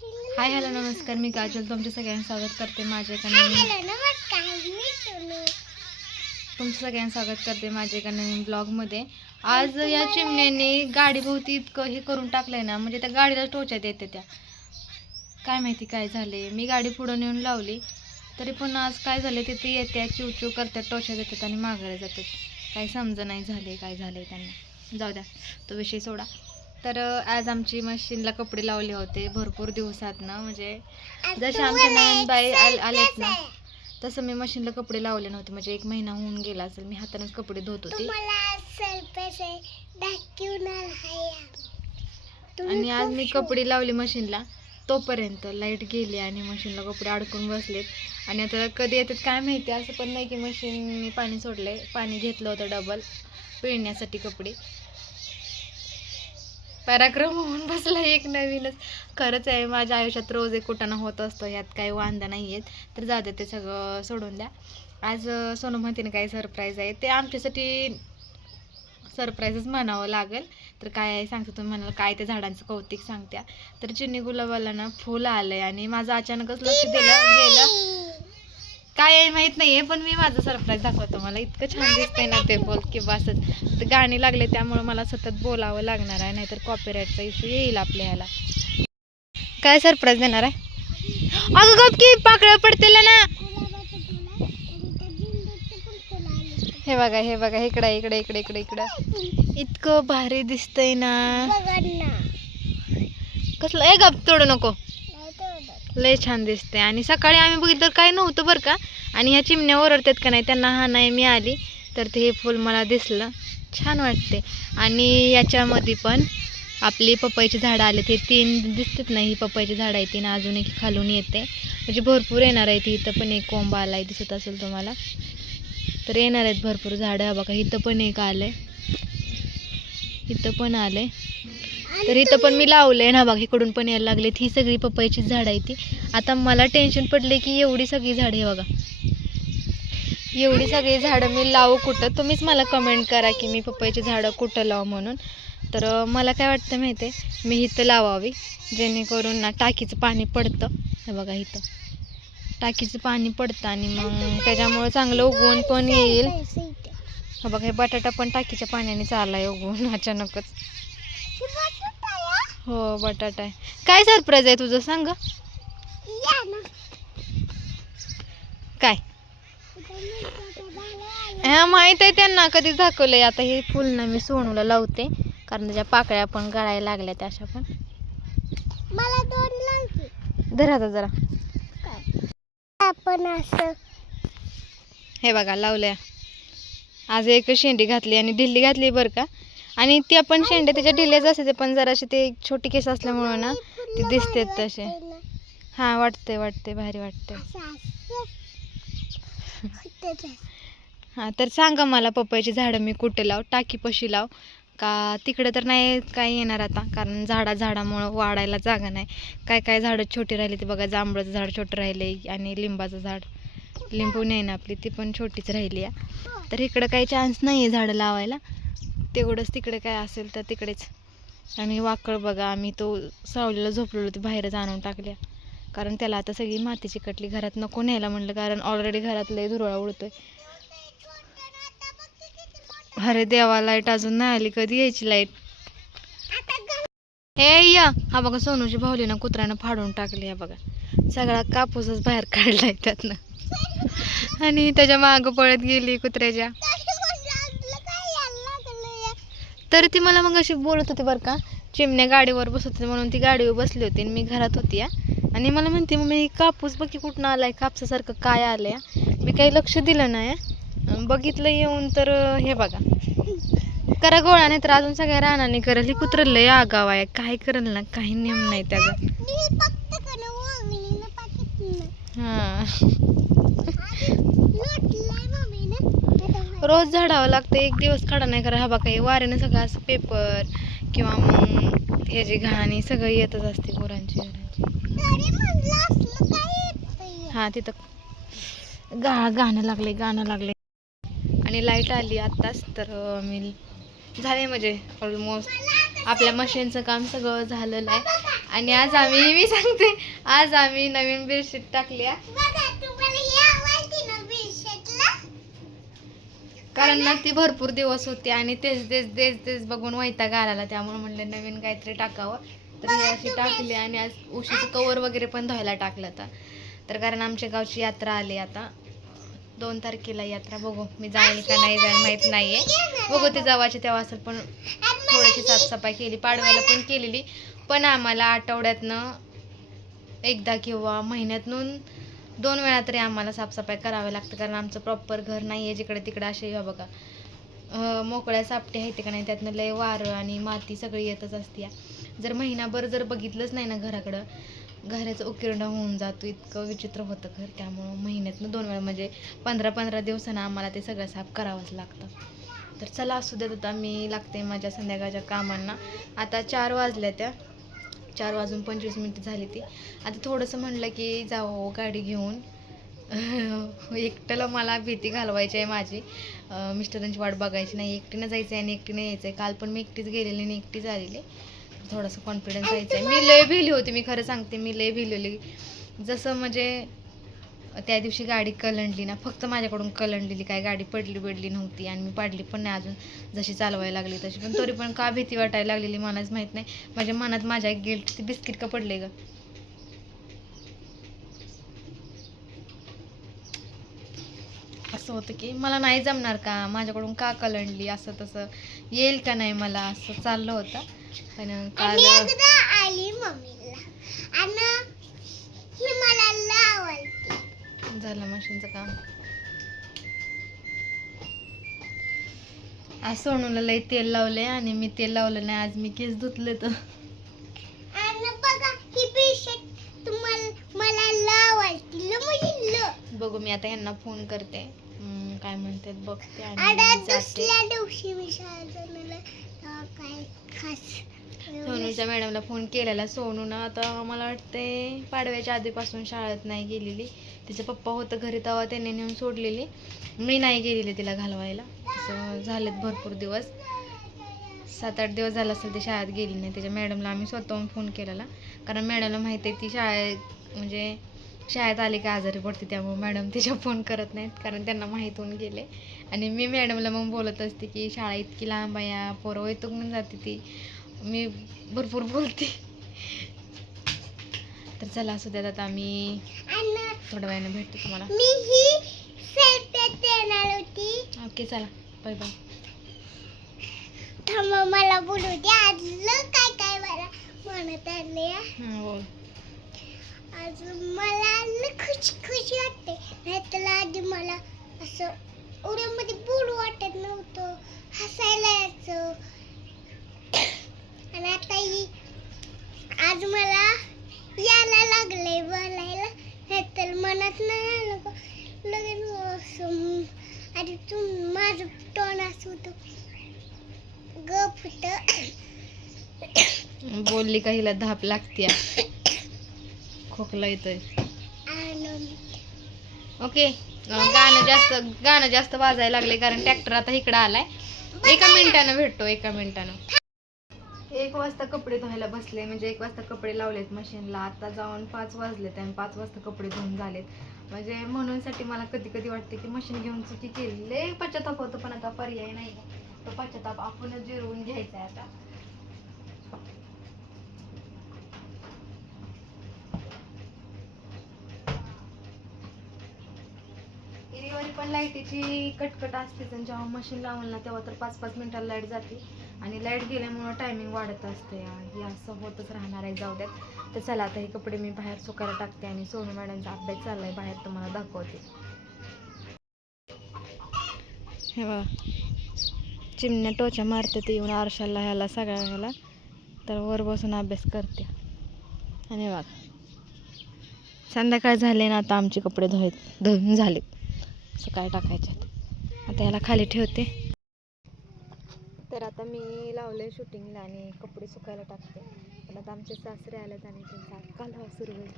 Hi hello नमस्कार, मी काजल तुमच्या सगळ्यांचं स्वागत करते माझ्या एका नवीन ब्लॉगमध्ये। आज या चिमण्याने गाडीभोवती इतकं हे करून टाकलंय ना, म्हणजे त्या गाडीला टोचायत येते त्या, काय माहिती काय झाले। मी गाडी पुढे नेऊन लावली तरी पण आज काय झाले, तिथे येत्या चिवचिव करतात, टोचायत येतात आणि माघारी जातात, काही समज नाही झाले काय झाले त्यांना। जाऊ द्या, तो विषय सोडा। तर आज आमची मशीनला कपडे लावले होते भरपूर दिवसात ना, म्हणजे जसे आमच्या नवीन बाई आलेत ना तसं मी मशीनला कपडे लावले नव्हते, म्हणजे 1 महिना होऊन गेला असेल। मी हातानेच कपडे धुत होते आणि आज मी कपडे लावले मशीनला, तोपर्यंत लाईट गेली आणि मशीनला कपडे अडकून बसलेत। आणि आता कधी येतात काय माहिती, असं पण नाही की मशीन मी पाणी सोडले, पाणी घेतलं होतं डबल पिळण्यासाठी कपडे। पराक्रम होऊन बसला एक नवीनच। खरंच आहे, माझ्या आयुष्यात रोज एक कुटाणा होत असतो, यात काही वांदा नाही आहेत। तर जाऊ दे, ते सगळं सोडून द्या। आज सोनू म्हणतीने काही सरप्राईज आहे, ते आमच्यासाठी सरप्राईजच म्हणावं लागेल। तर काय आहे सांगते, तुम्ही म्हणाल काय ते झाडांचं कौतिक सांगत्या। तर चिनी गुलाबाला ना फुल आलंय आणि माझं अचानकच लक्ष गेलं काय आहे माहित नाहीये, पण मी माझं सरप्राईज दाखवतो मला। इतकं छान दिसतंय ना ते फुल, किंवा असंच गाणी लागले त्यामुळे मला सतत बोलावं लागणार आहे, नाहीतर कॉपीराईटचा इश्यू येईल आपल्या ह्याला। काय सरप्राईज देणार आहे? अगं गप की, पाकळ्या पडतील ना। हे बघा हे बघा, इकडे इकडे इकडे इकडे इकडं इतकं भारी दिसतंय ना। कसलं ए, गप तोडू नको, लय छान दिसते। आणि सकाळी आम्ही बघितलं तर काही नव्हतं बरं का, आणि ह्या चिमण्या ओरडतात का नाही त्यांना हा नाही मी आली तर ते हे फुल मला दिसलं, छान वाटते। आणि याच्यामध्ये पण आपली पपईची झाडं आले, ते 3 दिसतात ना, ही पपईची झाडं आहे 3, अजून एक खालून येते, म्हणजे भरपूर येणार आहे। इथं पण एक कोंबा आलाय, दिसत असेल तुम्हाला, तर येणार आहेत भरपूर झाडं। बघा इथं पण एक आलंय, इथं पण आलंय, तर इथं पण मी लावलंय ना, बघा इकडून पण यायला लागलेत। ही सगळी पपईची झाडं आहे ती। आता मला टेन्शन पडले की एवढी सगळी झाडं, हे बघा एवढी सगळी झाडं मी लावू कुठं? तुम्हीच मला कमेंट करा की मी पपईची झाडं कुठं लावू म्हणून। तर मला काय वाटतं माहिती आहे, मी इथं लावावी, जेणेकरून ना टाकीचं पाणी पडतं, हे बघा इथं टाकीचं पाणी पडतं आणि मग त्याच्यामुळे चांगलं उगवून पण येईल। हे बघा हे बटाटा पण टाकीच्या पाण्याने चाललाय उगवून अचानकच। हो बटाटा आहे। काय सरप्राईज आहे तुझं सांग? काय हा माहित आहे त्यांना, कधीच दाखवलंय। आता हे फुल ना मी सोनूला लावते, कारण त्याच्या पाकळ्या पण गळायला लागल्या अशा पण। मला 2 लावते, धर आता जरा आपण असं, हे बघा लावल्या। आज एक शेंडी घातली आणि ढिल्ली घातली बरं का, आणि ते पण शेंडे त्याच्या ढिल्लेच असते, पण जराशे ते छोटी केस असल्यामुळे ना ते दिसते तसे। हा वाटते वाटते, भारी वाटते। हा तर सांगा मला, पपईची झाडं मी कुठे लाव, टाकीपाशी लाव का तिकडे? तर नाही काय येणार आता, कारण झाडामुळं वाढायला जागा नाही। काय काय झाडं छोटी राहिली, ते बघा जांभळाचं झाड छोटं राहिले, आणि लिंबाचं झाड, लिंबू नाही ना आपली, ती पण छोटीच राहिली आहे। तर इकडं काही चान्स नाही आहे झाडं लावायला, तेवढंच तिकडे काय असेल तर तिकडेच। आणि वाकळ बघा, आम्ही तो सावलीला झोपलेलो ते बाहेरच आणून टाकल्या, कारण त्याला आता सगळी माती चिकटली, घरात नको न्यायला म्हणलं, कारण ऑलरेडी घरात लय धुरळा उडतोय। अरे देवा, लाईट अजून नाही आली, कधी यायची लाईट? हे या, हा बघा सोनूची भावली ना कुत्र्यानं फाडून टाकली, आहे बघा सगळा कापूसच बाहेर काढलाय त्यातनं, आणि त्याच्या मागं पळत गेली कुत्र्याच्या। तर ती मला मग अशी बोलत होती बरं का, चिमण्या गाडीवर बसत होती म्हणून ती गाडीवर बसली होती आणि मी घरात होती, आणि मला म्हणते मम्मी कापूस बघी कुठनं आलाय, कापसासारखं काय आलंय? मी काही लक्ष दिलं नाही, बघितलं येऊन तर हे बघा करा गोळा, नाही तर अजून सगळ्या रानाने करेल। ही कुत्र लय आगाव आहे, काय करेल ना, काही नियम नाही त्याचा। हा रोज झाडावं लागतं, एक दिवस काढा नाही करा। हा बघा हे वाऱ्याने सगळं असं पेपर किंवा मग हे जे घाणी सगळं येतच असते गुरांची। हा तिथं गाणं लागले आणि लाईट आली आत्ताच, तर मी झाले म्हणजे ऑलमोस्ट आपल्या मशीनचं काम सगळं झालेलं आहे। आणि आज आम्ही मी सांगते आज आम्ही नवीन बेडशीट टाकली कारण ना ती भरपूर दिवस होती आणि तेच तेच तेच तेच बघून वैताग आला, त्यामुळे म्हणले नवीन काहीतरी टाकावं. तर ही अशी टाकली आणि आज उशीचं कवर वगैरे पण धुवायला टाकलं तर कारण आमच्या गावची यात्रा आली आता 2 तारखेला यात्रा. बघू मी जाईल का नाही जाईल माहित नाहीये, बघू ते जावाचे तेव्हा असेल. पण थोडीशी साफसफाई केली, पाडव्याला पण केलेली, पण आम्हाला आठवड्यातनं एकदा किंवा महिन्यातून 2 वेळा तरी आम्हाला साफसफाई करावी लागते, कारण आमचं प्रॉपर घर नाही आहे. जिकडे तिकडे असे बघा मोकळ्या सापटे आहेत का नाही, त्यातनं लय वारं आणि माती सगळी येतच असते. जर महिनाभर जर बघितलंच नाही ना घराकडं, घराचं उकिरडा होऊन जातो, इतकं विचित्र होतं घर. त्यामुळं महिन्यातनं 2 वेळा म्हणजे 15-15 दिवसानं आम्हाला ते सगळं साफ करावंच लागतं. तर चला असू देत, आता मी लागते माझ्या संध्याकाळच्या कामांना. आता 4 वाजल्या, त्या 4 वाजून 25 मिनिटं झाली ती. आता थोडंसं म्हणलं की जाऊ गाडी घेऊन. एकट्याला मला भीती घालवायची आहे माझी, मिस्टरांची वाट बघायची नाही, एकटीनं जायचं आहे आणि एकटीनं यायचं आहे. काल पण मी एकटीच गेलेली आणि एकटीच आलेली. थोडंसं कॉन्फिडन्स यायचं आहे. मी लय भिली होती, मी खरं सांगते, मी लय भिलेली. जसं म्हणजे त्या दिवशी गाडी कलंडली ना, फक्त माझ्याकडून कलंडलेली, काय गाडी पडली नव्हती आणि मी पाडली पण नाही अजून, जशी चालवायला लागली तशी. पण तरी पण का भीती वाटायला लागलेली मलाच माहीत नाही. माझ्या मनात माझ्या गिल्ट, ते बिस्किट का पडले ग, असं होतं की मला नाही जमणार का, माझ्याकडून का कलंडली, असं तसं येईल का नाही मला, असं चाललं होतं. पण काल आली मम्मीला आणि मला लावायची, झालं मशीनचं काम. आज सोनूला लई तेल लावले आणि मी तेल लावलं नाही. आज मी केस धुतले तर मला लावायची. बघू मी आता यांना फोन करते, काय म्हणतात बघते आणि दुसऱ्या दिवशी मी काय खास सोनूच्या मॅडमला फोन केलेला. सोनूनं आता मला वाटते पाडव्याच्या आधीपासून शाळेत नाही गेलेली. तिचं पप्पा होतं घरी तेव्हा त्यांनी नेऊन सोडलेली, मी नाही गेलेली तिला घालवायला. असं झालेत भरपूर दिवस, 7-8 दिवस झालं असेल ती शाळेत गेली नाही. त्याच्या मॅडमला आम्ही स्वतःहून फोन केलेला, कारण मॅडमला माहिती आहे ती शाळेत आली का आजारी पडते, त्यामुळे मॅडम तिच्या फोन करत नाहीत, कारण त्यांना माहीत होऊन गेले. आणि मी मॅडमला मग बोलत असते की शाळा इतकी लांब आहे, या पोरं वैतून जाते, ती मी भरपूर बोलते. तर चला असू द्यात, आता आम्ही थोड्या वेळाने भेटते तुम्हाला. ओके चला, बाय बाय. मला बोलू दे आज काय काय म्हणत आले. बोल. आज मला खुशी वाटते, नाही तर आधी मला असं उड्यामध्ये बोलू वाटत नव्हतं, हसायला यायचं. आणि आता आज मला यायला लागलंय बोलायला, नाही तर मनात नाही आलं लगेच. आधी माझं टोन असं होतं गप होतं. बोलली का हिला धाप लागते, खोकला येतोय. ओके, गाणं जास्त वाजायला लागले, कारण ट्रॅक्टर आता इकडं आलाय. 1 मिनिटानं भेटतो, 1 मिनिटानं. 1 वाजता कपडे धुवायला बसले, म्हणजे 1 वाजता कपडे लावलेत मशीनला. आता जाऊन 5 वाजलेत आणि 5 वाजता कपडे धुवून झालेत. म्हणजे म्हणूनसाठी मला कधी कधी वाटते की मशीन घेऊन चुकी केली, लय पश्चाताप होतो, पण आता पर्याय नाही. तो पश्चाताप आपणच जिरवून घ्यायचा आहे आता. एरिवारी पण लाईटीची कटकट असते, जेव्हा मशीन लावलं ना तेव्हा तर 5-5 मिनिटाला लाईट जाते, आणि लाईट गेल्यामुळं टायमिंग वाढत असते. हे असं होतच राहणार आहे, जाऊ द्यात. तर चला आता हे कपडे मी बाहेर सुकायला टाकते, आणि सोनू मॅडमचा अभ्यास चाललाय बाहेर, तुम्हाला दाखवते. हे बघा चिमण्या टोचा मारते ते येऊन आरशाला, ह्याला सगळ्याला, तर वर बसून अभ्यास करते. आणि बघा संध्याकाळ झाले ना, आता आमचे कपडे धुवून झाले, सकाळी टाकायचे. आता याला खाली ठेवते. तर आता मी लावले शूटिंगला आणि कपडे सुकायला टाकते. पण आता आमचे सासरे आलेत आणि त्यांचा कालवा सुरू होईल.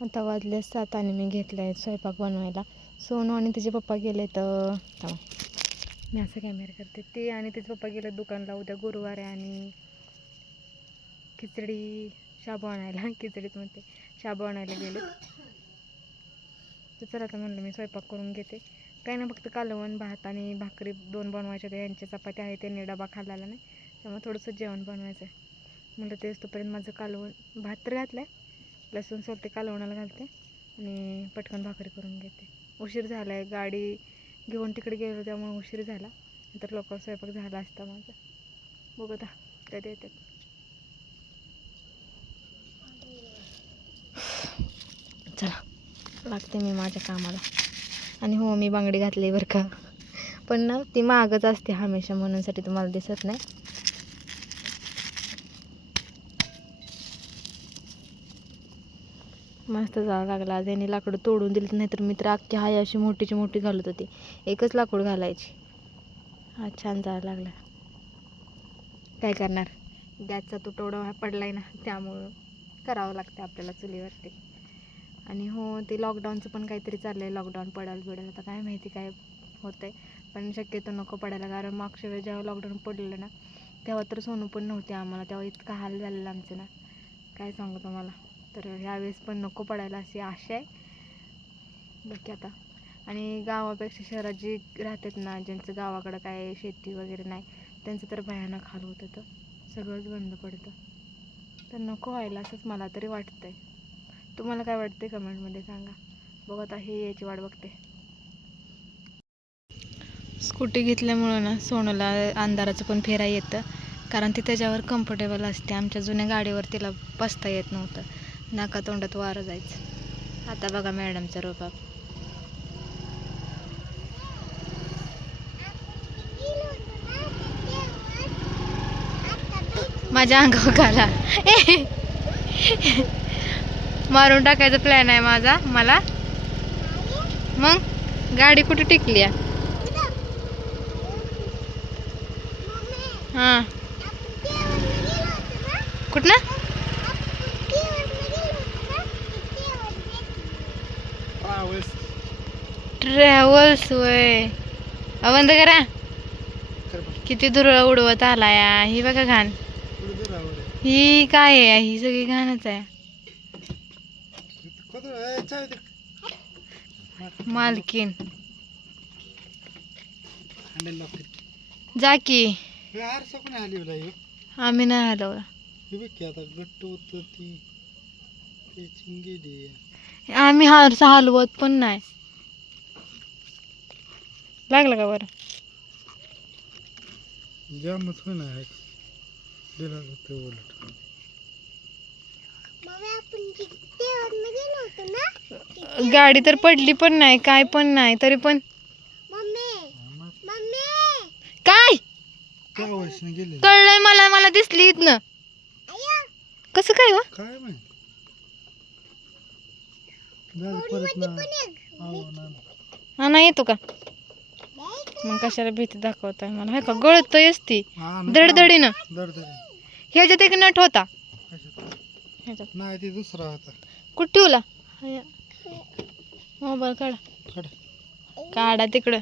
आता वाजले 7 आणि मी घेतलाय स्वयंपाक बनवायला. सोनू आणि तिचे पप्पा गेले तर मी असं कॅमेरा करते. ते आणि तिचे पप्पा गेले दुकानला, उद्या गुरुवार आहे आणि खिचडी शाबू आणायला, खिचडीच म्हणते, शाबू आणायला गेले. तर चला आता म्हणलं मी स्वयंपाक करून घेते. काही नाही, फक्त कालवण भात आणि भाकरी 2 बनवायच्या होत्या. यांच्या चपात्या आहे, त्यांनी डबा खाल्ला नाही, त्यामुळे थोडंसं जेवण बनवायचं आहे. म्हणलं तेच तोपर्यंत माझं कालवण भात तर घातलं आहे, लसूण सोलते, कालवणाला घालते आणि पटकन भाकरी करून घेते. उशीर झाला आहे, गाडी घेऊन तिकडे गेलो त्यामुळे उशीर झाला, नंतर लवकर स्वयंपाक झाला असता माझा. बघू आता कधी येतात. चला लागते मी माझ्या कामाला. आणि हो, मी बांगडी घातली बरं का, पण ना ती मागच असते हमेशा, म्हणूनसाठी तुम्हाला दिसत नाही. मस्त जावं लागला आज. यांनी लाकडं तोडून दिली, नाहीतर मी तर अख्खी हाय अशी मोठीची मोठी घालत होती, एकच लाकूड घालायची. हा छान जावं लागला. काय करणार, गॅसचा तुटवडा पडलाय ना, त्यामुळं करावं लागतं आपल्याला चुलीवरती. आणि हो, ते लॉकडाऊनचं पण काहीतरी चाललं आहे, लॉकडाऊन पडेल आता काय माहिती काय होतं आहे, पण शक्यतो नको पडायला. कारण मागच्या वेळेस जेव्हा लॉकडाऊन पडलेलं ना, तेव्हा तर सोनू पण नव्हते आम्हाला, तेव्हा इतका हाल झालेला आमचे ना, काय सांगू तुम्हाला. तर ह्यावेळेस पण नको पडायला अशी आशा आहे. बाकी आता, आणि गावापेक्षा शहरात जी राहतात ना, ज्यांचं गावाकडं काय शेती वगैरे नाही, त्यांचं तर भयानक हाल होत होतं, सगळंच बंद पडतं. तर नको व्हायला असंच मला तरी वाटतंय. तुम्हाला काय वाटते कमेंटमध्ये सांगा. बघ आता हे याची वाट बघते. स्कूटी घेतल्यामुळं ना सोनूला अंधाराचं पण फिरा येतं, कारण ती त्याच्यावर कम्फर्टेबल असते. आमच्या जुन्या गाडीवर तिला बसता येत नव्हतं, नाका तोंडात वारं जायचं. आता बघा मॅडमचा रुबाब. माझ्या अंगावर घाला मारून टाकायचा प्लॅन आहे माझा मला. मग गाडी कुठे टिकली आहे? हां, कुठं? ट्रॅव्हल्स वय बंद करा. किती धुरळा उडवत आला या. ही बघा घाण, ही काय आहे, ही सगळी घाणच आहे. मालकीन जा की, आम्ही नाही हलवला. आम्ही हारसा हलवत पण नाही. लागलं का बरं? जामच होणार गाडी तर पडली पण नाही, काय पण नाही, तरी पण काय कळलंय मला, मला दिसली इथनं. कसं काय हो? नाही येतो का मग? कशाला भीती दाखवताय मला? हे का गळतयच ती दडदडीनं. ह्याच्यात एक नट होता, नाही ते दुसरा होता. कुठे ठेवला? मोबाईल काढा, काढा तिकडं.